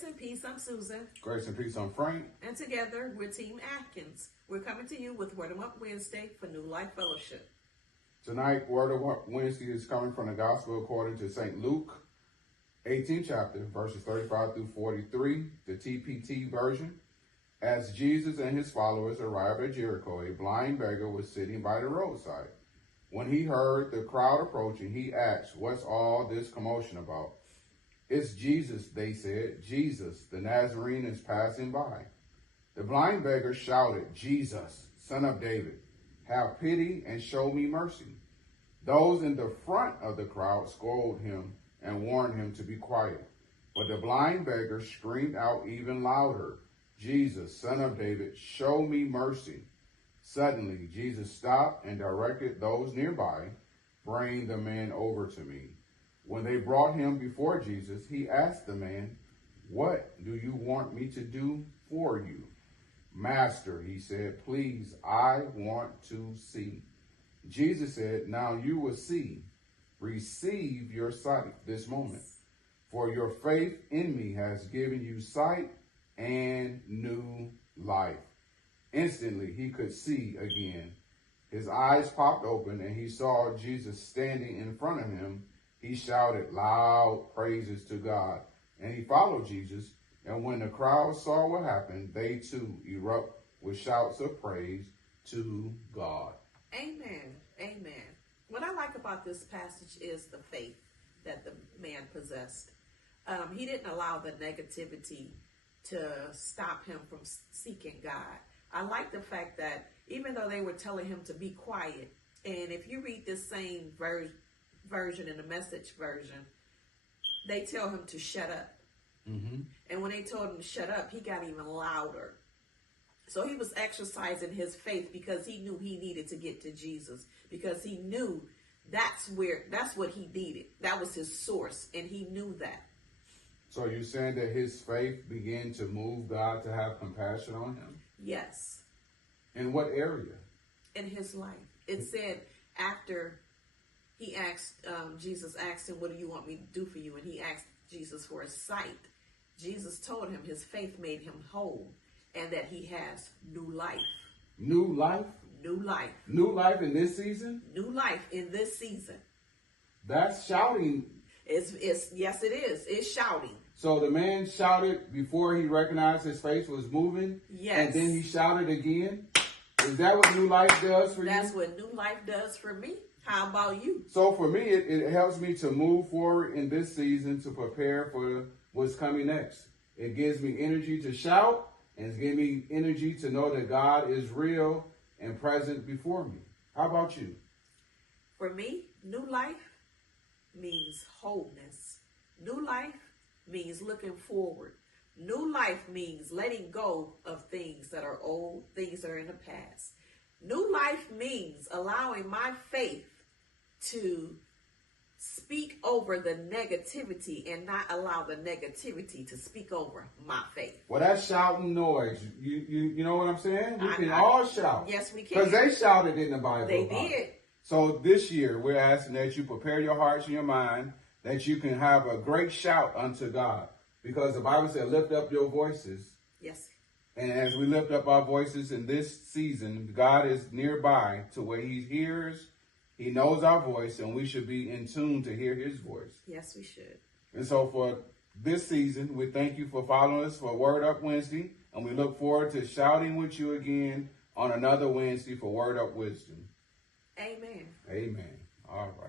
Grace and peace, I'm Susan. Grace and peace, I'm Frank. And together, we're Team Adkins. We're coming to you with Word 'em Up Wednesday for New Life Fellowship. Tonight, Word Up Wednesday is coming from the Gospel according to St. Luke, 18th chapter, verses 35 through 43, the TPT version. As Jesus and his followers arrived at Jericho, a blind beggar was sitting by the roadside. When he heard the crowd approaching, he asked, "What's all this commotion about?" "It's Jesus," they said. "Jesus, the Nazarene, is passing by." The blind beggar shouted, "Jesus, Son of David, have pity and show me mercy." Those in the front of the crowd scolded him and warned him to be quiet. But the blind beggar screamed out even louder, "Jesus, Son of David, show me mercy." Suddenly, Jesus stopped and directed those nearby, "Bring the man over to me." When they brought him before Jesus, he asked the man, "What do you want me to do for you?" "Master," he said, "please, I want to see." Jesus said, "Now you will see. Receive your sight this moment. For your faith in me has given you sight and new life." Instantly, he could see again. His eyes popped open and he saw Jesus standing in front of him. He shouted loud praises to God, and he followed Jesus. And when the crowd saw what happened, they too erupted with shouts of praise to God. Amen. Amen. What I like about this passage is the faith that the man possessed. He didn't allow the negativity to stop him from seeking God. I like the fact that even though they were telling him to be quiet, and if you read this same version in the Message version, they tell him to shut up. Mm-hmm. And when they told him to shut up, he got even louder. So he was exercising his faith because he knew he needed to get to Jesus, because he knew that's what he needed. That was his source, and he knew that. So you're saying that his faith began to move God to have compassion on him? Yes. In what area? In his life. It said after he asked, Jesus asked him, "What do you want me to do for you?" And he asked Jesus for his sight. Jesus told him his faith made him whole and that he has new life. New life? New life. New life in this season? New life in this season. That's shouting. Yes, it is. It's shouting. So the man shouted before he recognized his faith was moving? Yes. And then he shouted again? Is that what new life does for you? That's what new life does for me. How about you? So for me, it helps me to move forward in this season to prepare for what's coming next. It gives me energy to shout, and it's giving me energy to know that God is real and present before me. How about you? For me, new life means wholeness. New life means looking forward. New life means letting go of things that are old, things that are in the past. New life means allowing my faith to speak over the negativity and not allow the negativity to speak over my faith. Well, that's shouting noise. You know what I'm saying? We can all shout. Yes, we can. Because they shouted in the Bible. They did. So this year, we're asking that you prepare your hearts and your mind, that you can have a great shout unto God. Because the Bible said, lift up your voices. Yes. And as we lift up our voices in this season, God is nearby to where he hears, he knows our voice, and we should be in tune to hear his voice. Yes, we should. And so for this season, we thank you for following us for Word Up Wednesday, and we look forward to shouting with you again on another Wednesday for Word Up Wisdom. Amen. Amen. All right.